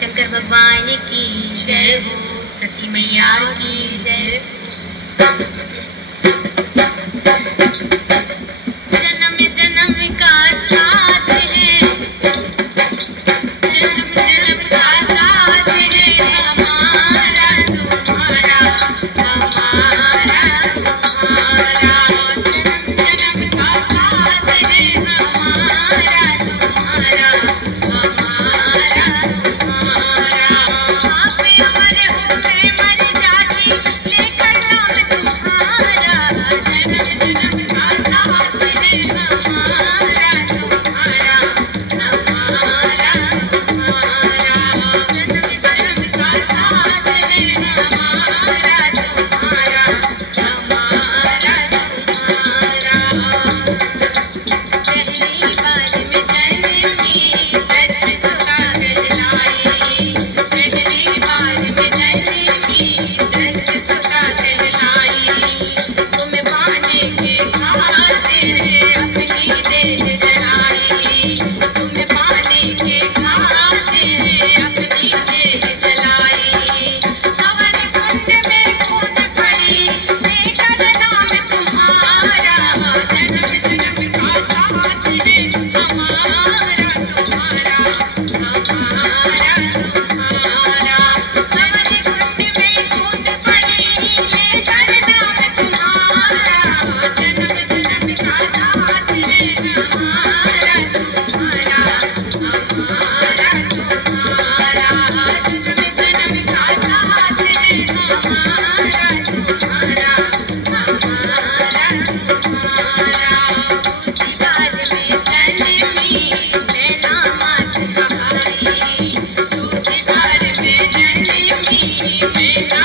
शंकर भगवान की जय हो, सती मैया की जय। जन्म जन्म का साथ है, जन्म जन्म का साथ है हमारा तुम्हारा, हमारा तुम्हारा। जन्म जन्म का साथ है हमारा तुम्हारा, हमारा तुम्हारा। आप अमर हो मैं मर जाती लेकर नाम तुम्हारा। जन्म जन्म का साथ है हमारा तुम्हारा, हमारा तुम्हारा। जन्म जन्म का साथ है हमारा तुम्हारा, हमारा तुम्हारा। पहली बार में जन्मी दर्द सुखा कहलाई, पहली बार में जन्मी दर्द सुखा कहलाई। तुम पाने के खातिर अपनी देह जलाई, तुम पाने के खातिर अपनी देह जलाई। हवन कुंड में कूद पड़ी लेकर नाम तुम्हारा। जन्म जन्म का साथ है हमारा तुम्हारा, हमारा तुम्हारा। हवन कुंड में कूद पड़ी लेकर नाम तुम्हारा। जन्म जन्म का साथ है हमारा तुम्हारा, हमारा तुम्हारा। जन्म जन्म का साथ है हमारा तुम्हारा, हमारा तुम्हारा। दीवार में जन्मी नैना मात कहाई, तू दीवार में जन्मी नैना